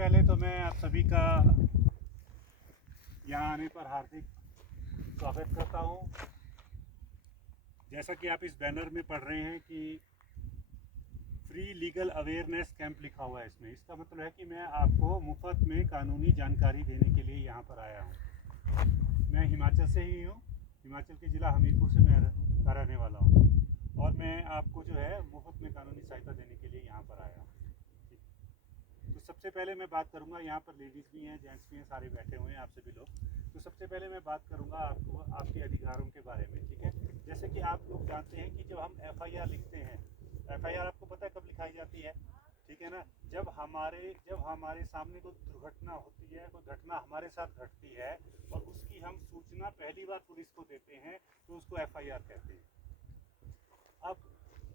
पहले तो मैं आप सभी का यहाँ आने पर हार्दिक स्वागत करता हूँ। जैसा कि आप इस बैनर में पढ़ रहे हैं कि फ्री लीगल अवेयरनेस कैंप लिखा हुआ है इसमें। इसका मतलब है कि मैं आपको मुफ्त में कानूनी जानकारी देने के लिए यहाँ पर आया हूँ। मैं हिमाचल से ही हूँ, हिमाचल के ज़िला हमीरपुर से मैं का रहने वाला हूँ और मैं आपको जो है मुफ्त में कानूनी सहायता देने के लिए यहाँ पर आया हूँ। तो सबसे पहले मैं बात करूंगा, यहाँ पर लेडीज़ भी हैं, जेंट्स भी हैं, सारे बैठे हुए हैं आप सभी लोग। तो सबसे पहले मैं बात करूंगा आपको आपके अधिकारों के बारे में, ठीक है। जैसे कि आप लोग जानते हैं कि जब हम एफआईआर लिखते हैं, एफआईआर आपको पता है कब लिखाई जाती है, ठीक है ना। जब हमारे सामने कोई दुर्घटना होती है, कोई घटना हमारे साथ घटती है और उसकी हम सूचना पहली बार पुलिस को देते हैं तो उसको एफआईआर कहते हैं। अब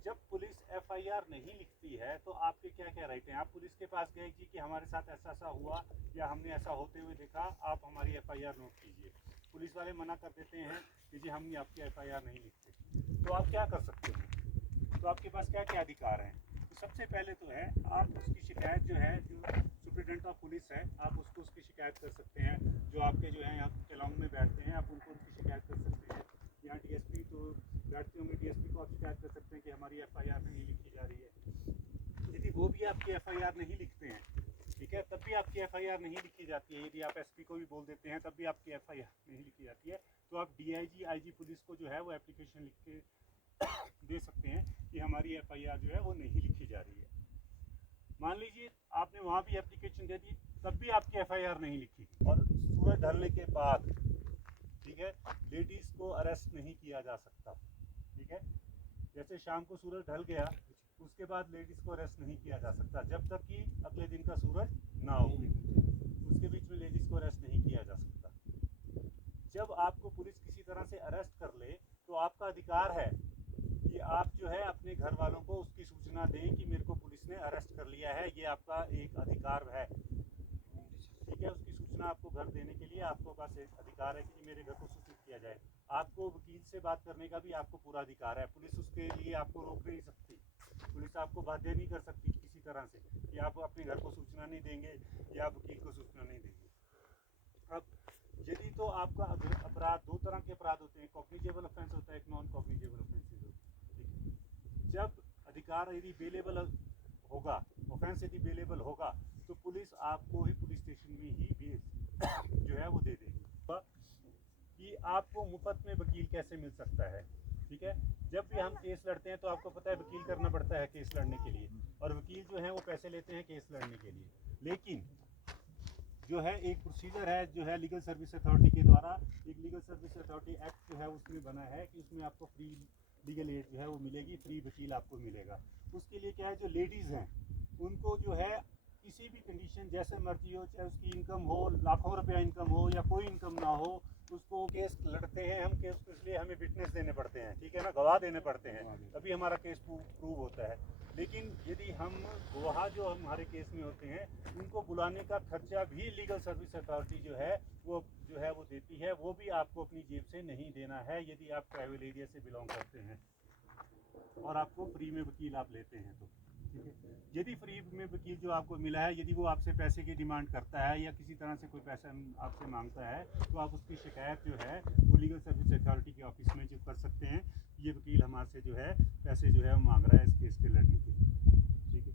जब पुलिस एफआईआर नहीं लिखती है तो आपके क्या क्या राइट हैं। आप पुलिस के पास गए जी कि हमारे साथ ऐसा ऐसा हुआ या हमने ऐसा होते हुए देखा, आप हमारी एफआईआर नोट कीजिए। पुलिस वाले मना कर देते हैं कि जी हम आपकी एफआईआर नहीं लिखते, तो आप क्या कर सकते हैं। तो आपके पास क्या क्या अधिकार हैं। तो सबसे पहले तो है आप उसकी शिकायत जो है, जो सुप्रिटेंडेंट ऑफ पुलिस है, आप उसको उसकी शिकायत कर सकते हैं। जो आपके जो है यहाँ केलांग में बैठते हैं, आप उनको उनकी शिकायत कर सकते हैं। यहाँ डीएसपी तो बैठते होंगे, डीएसपी को आप शिकायत कर सकते हैं कि हमारी एफआईआर नहीं लिखी जा रही है। यदि वो भी आपकी एफआईआर नहीं लिखते हैं, ठीक है, तब भी आपकी एफआईआर नहीं लिखी जाती है। यदि आप एसपी को भी बोल देते हैं तब भी आपकी एफआईआर नहीं लिखी जाती है, तो आप डीआईजी आईजी पुलिस को जो है वो एप्लीकेशन लिख के दे सकते हैं कि हमारी एफआईआर जो है वो नहीं लिखी जा रही है। मान लीजिए आपने वहाँ भी एप्लीकेशन दे दी, तब भी आपकी एफआईआर नहीं लिखी और सूरज ढलने के बाद, ठीक है, लेडीज़ को अरेस्ट नहीं किया जा सकता, ठीक है। जैसे शाम को सूरज ढल गया, उसके बाद लेडीज़ को अरेस्ट नहीं किया जा सकता जब तक कि अगले दिन का सूरज ना उगे। उसके बीच में लेडीज़ को अरेस्ट नहीं किया जा सकता। जब आपको पुलिस किसी तरह से अरेस्ट कर ले तो आपका अधिकार है कि आप जो है अपने घर वालों को उसकी सूचना दें कि मेरे को पुलिस ने अरेस्ट कर लिया है। ये आपका एक अधिकार है, ठीक है। उसकी सूचना आपको घर देने के लिए आपको पास एक अधिकार है कि मेरे घर को सूचित किया जाए। आपको वकील से बात करने का भी आपको पूरा अधिकार है। पुलिस उसके लिए आपको रोक नहीं सकती, पुलिस आपको बाध्य नहीं कर सकती किसी तरह से कि आप अपने घर को सूचना नहीं देंगे या वकील को सूचना नहीं देंगे। अब यदि तो आपका अपराध, दो तरह के अपराध होते हैं, कॉग्निजेबल ऑफेंस होता है, एक नॉन कॉग्निजेबल ऑफेंसेस होता है। जब अधिकार यदि बेलेबल होगा, ऑफेंस यदि बेलेबल होगा, तो पुलिस आपको ही पुलिस स्टेशन में ही भेज जो है वो दे देगी। कि आपको मुफ्त में वकील कैसे मिल सकता है, ठीक है। जब भी हम केस लड़ते हैं तो आपको पता है वकील करना पड़ता है केस लड़ने के लिए, और वकील जो है वो पैसे लेते हैं केस लड़ने के लिए। लेकिन जो है एक प्रोसीजर है जो है लीगल सर्विस अथॉरिटी के द्वारा, एक लीगल सर्विस अथॉरिटी एक्ट जो है उसमें बना है कि उसमें आपको फ्री लीगल एड जो है वो मिलेगी, फ्री वकील आपको मिलेगा। उसके लिए क्या है, जो लेडीज़ हैं उनको जो है किसी भी कंडीशन जैसे मर्जी हो, चाहे उसकी इनकम हो लाखों रुपया इनकम हो या कोई इनकम ना हो, उसको केस लड़ते हैं हम, केस को इसलिए हमें विटनेस देने पड़ते हैं, ठीक है ना, गवाह देने पड़ते हैं, तभी हमारा केस प्रूव होता है। लेकिन यदि हम गवाह जो हमारे केस में होते हैं उनको बुलाने का खर्चा भी लीगल सर्विस अथॉरिटी जो है वो देती है, वो भी आपको अपनी जेब से नहीं देना है यदि आप ट्राइबल एरिया से बिलोंग करते हैं और आपको फ्री में वकील आप लेते हैं तो, ठीक है। यदि फ्री में वकील जो आपको मिला है, यदि वो आपसे पैसे की डिमांड करता है या किसी तरह से कोई पैसा आपसे मांगता है, तो आप उसकी शिकायत जो है वो लीगल सर्विस अथॉरिटी के ऑफिस में जो कर सकते हैं, ये वकील हमारे से जो है पैसे जो है वो मांग रहा है इस केस के लड़ने के लिए, ठीक है।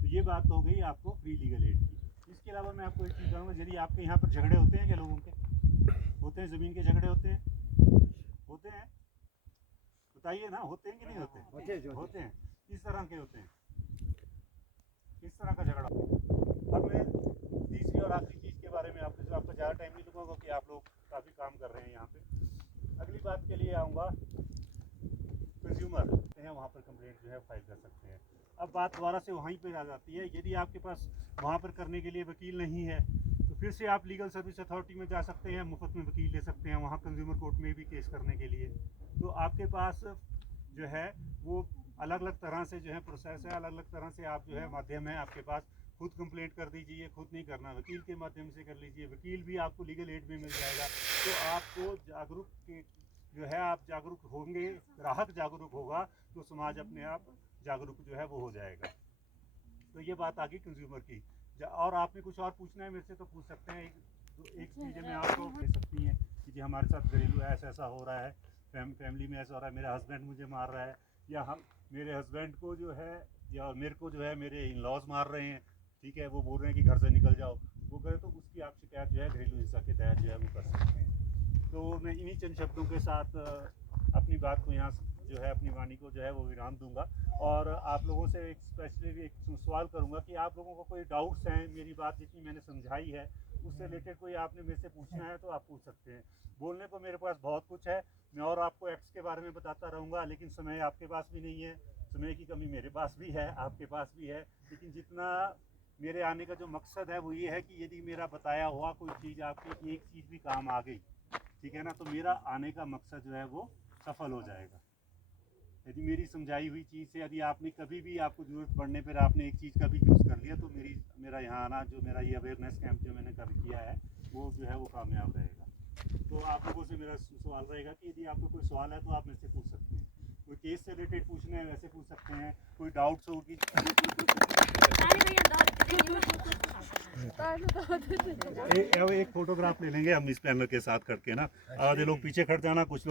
तो ये बात हो गई आपको फ्री लीगल एड की। इसके अलावा मैं आपको एक चीज़ कहूँगा, यदि आपके यहाँ पर झगड़े होते हैं क्या, लोगों के होते हैं, ज़मीन के झगड़े होते हैं, बताइए ना, होते हैं कि नहीं होते हैं। किस तरह के होते हैं, किस तरह का झगड़ा। अब मैं तीसरी और आखिरी चीज़ के बारे में आपको ज़्यादा टाइम नहीं लूँगा क्योंकि आप लोग काफ़ी काम कर रहे हैं यहाँ पे। अगली बात के लिए आऊँगा, कंज्यूमर हैं वहाँ पर कंप्लेंट जो है फाइल कर सकते हैं। अब बात दोबारा से वहीं पर आ जाती है, यदि आपके पास वहाँ पर करने के लिए वकील नहीं है तो फिर से आप लीगल सर्विस अथॉरिटी में जा सकते हैं, मुफ्त में वकील ले सकते हैं वहाँ कंज्यूमर कोर्ट में भी केस करने के लिए। तो आपके पास जो है वो अलग अलग तरह से जो है प्रोसेस है, अलग अलग तरह से आप जो है माध्यम है आपके पास। खुद कंप्लेंट कर दीजिए, खुद नहीं करना, वकील के माध्यम से कर लीजिए, वकील भी आपको लीगल एड में मिल जाएगा। तो आपको जागरूक जो है आप जागरूक होंगे, ग्राहक जागरूक होगा तो समाज अपने आप जागरूक जो है वो हो जाएगा। तो ये बात आ गई कंज्यूमर की। और आपने कुछ और पूछना है मेरे से तो पूछ सकते हैं। एक चीज़ें मैं आपको दे सकती हैं कि जी हमारे साथ घरेलू ऐसा हो रहा है, फैमिली में ऐसा हो रहा है, मेरा हस्बैंड मुझे मार रहा है, या हम मेरे हस्बैंड को जो है या मेरे को जो है मेरे इन लॉज मार रहे हैं, ठीक है, वो बोल रहे हैं कि घर से निकल जाओ, वो करे तो उसकी आप शिकायत जो है घरेलू हिंसा के तहत जो है वो कर सकते हैं। तो मैं इन्हीं चंद शब्दों के साथ अपनी बात को यहाँ जो है अपनी वाणी को जो है वो विराम दूंगा, और आप लोगों से एक स्पेशली एक सवाल करूंगा कि आप लोगों को कोई डाउट्स हैं मेरी बात जितनी मैंने समझाई है उससे रिलेटेड, कोई आपने मेरे से पूछना है तो आप पूछ सकते हैं। बोलने को मेरे पास बहुत कुछ है, मैं और आपको एक्ट्स के बारे में बताता रहूँगा, लेकिन समय आपके पास भी नहीं है, समय की कमी मेरे पास भी है, आपके पास भी है, लेकिन जितना मेरे आने का जो मकसद है वो ये है कि यदि मेरा बताया हुआ कोई चीज़ आपकी एक चीज़ भी काम आ गई, ठीक है ना, तो मेरा आने का मकसद जो है वो सफल हो जाएगा। यदि मेरी समझाई हुई चीज़ से यदि आपने कभी भी आपको ज़रूरत पड़ने पर आपने एक चीज़ का भी यूज़ कर लिया तो मेरा यहाँ आना, जो मेरा ये अवेयरनेस कैंप जो मैंने कभी किया है वो जो है वो कामयाब रहेगा। तो आप लोगों से मेरा सवाल रहेगा कि यदि आपको कोई सवाल है तो आप मेरे से पूछ सकते हैं, कोई केस से रिलेटेड पूछना है वैसे पूछ सकते हैं, कोई डाउट्स हो कि एक फोटोग्राफ ले लेंगे हम इस पैनल के साथ करके ना, आधे लोग पीछे खड़ जाना, कुछ लोग